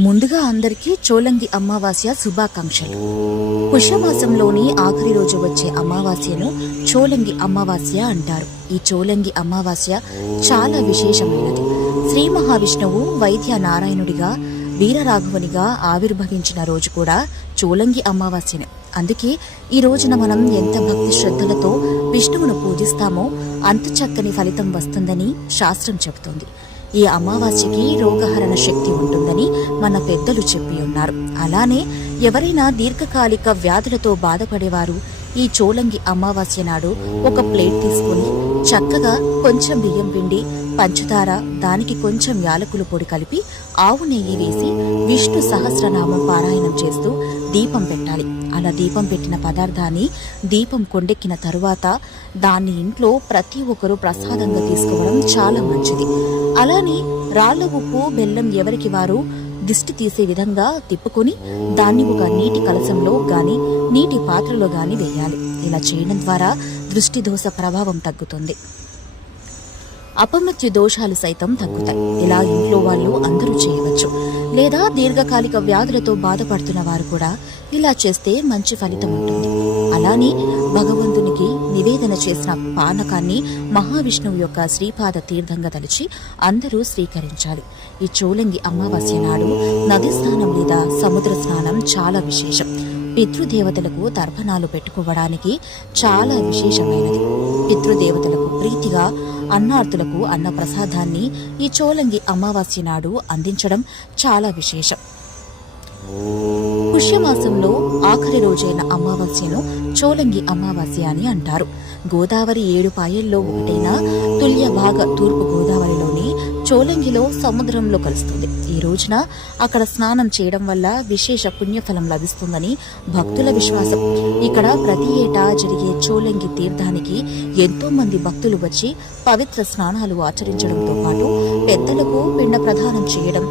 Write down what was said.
ముందుగా అందరికీ చోలంగి అమావాస్య శుభాకాంక్షలు. పుష్యమాసంలోని ఆఖరి రోజు వచ్చే అమావాస్యను చోలంగి అమావాస్య అంటారు. ఈ చోలంగి అమావాస్య చాలా విశేషమైనది. శ్రీ మహావిష్ణువు వైద్య నారాయణుడిగా వీరరాఘవునిగా ఆవిర్భవించిన రోజు కూడా చోలంగి అమావాస్యనే. అందుకే ఈ రోజున మనం ఎంత భక్తి శ్రద్ధలతో విష్ణువును పూజిస్తామో అంత చక్కని ఫలితం వస్తుందని శాస్త్రం చెబుతోంది. ఈ అమావాస్యకి రోగహరణ శక్తి ఉంటుందని మన పెద్దలు చెప్పి ఉన్నారు. అలానే ఎవరైనా దీర్ఘకాలిక వ్యాధులతో బాధపడేవారు ఈ చోలంగి అమావాస్య నాడు ఒక ప్లేట్ తీసుకుని చక్కగా కొంచెం బియ్యం పిండి, పంచదార, దానికి కొంచెం యాలకుల పొడి కలిపి ఆవు నెయ్యి వేసి విష్ణు సహస్రనామం పారాయణం చేస్తూ దీపం పెట్టాలి. అలా దీపం పెట్టిన పదార్థాన్ని దీపం కొండెక్కిన తరువాత దాన్ని ఇంట్లో ప్రతి ఒక్కరూ ప్రసాదంగా తీసుకోవడం చాలా మంచిది. అలానే రాళ్ల ఉప్పు, బెల్లం ఎవరికి వారు దిష్టి తీసే విధంగా తిప్పుకొని దాన్ని ఒక నీటి కలశంలో గాని నీటి పాత్రలో గాని వేయాలి. ఇలా చేయడం ద్వారా దృష్టి దోష ప్రభావం తగ్గుతుంది. అపమృత్యు దోషాలు సైతం తగ్గుతాయి. ఇలా ఇంట్లో వాళ్ళు అందరూ చేయవచ్చు. లేదా దీర్ఘకాలిక వ్యాధులతో బాధపడుతున్న వారు కూడా ఇలా చేస్తే మంచి ఫలితం ఉంటుంది. అలానే భగవంతునికి నివేదన చేసిన పానకాన్ని మహావిష్ణువు యొక్క శ్రీపాద తీర్థంగా తలిచి అందరూ స్వీకరించాలి. ఈ చోలంగి అమావాస్య నాడు నది స్నానం లేదా సముద్ర స్నానం చాలా విశేషం. పితృదేవతలకు తర్పణాలు పెట్టుకోవడానికి చాలా విశేషమైనది. పితృదేవతలకు ప్రీతిగా అన్నార్థులకు అన్న ప్రసాదాన్ని ఈ చోలంగి అమావాస్య నాడు అందించడం చాలా విశేషం. పుష్యమాసంలో ఆఖరి రోజైన అమావాస్యను చోలంగి అమావాస్య అని అంటారు. గోదావరి 7 పాయల్లో ఒకటైన తుల్యభాగ తూర్పు గోదావరిలోని చోలంగిలో సముద్రంలో కలుస్తుంది. ఈ రోజున అక్కడ స్నానం చేయడం వల్ల విశేష పుణ్యఫలం లభిస్తుందని భక్తుల విశ్వాసం. ఇక్కడ ప్రతి ఏటా జరిగే చోలంగి తీర్థానికి ఎంతో మంది భక్తులు వచ్చి పవిత్ర స్నానాలు ఆచరించడంతో పాటు పెద్దలకు పిండ ప్రదానం చేయడం,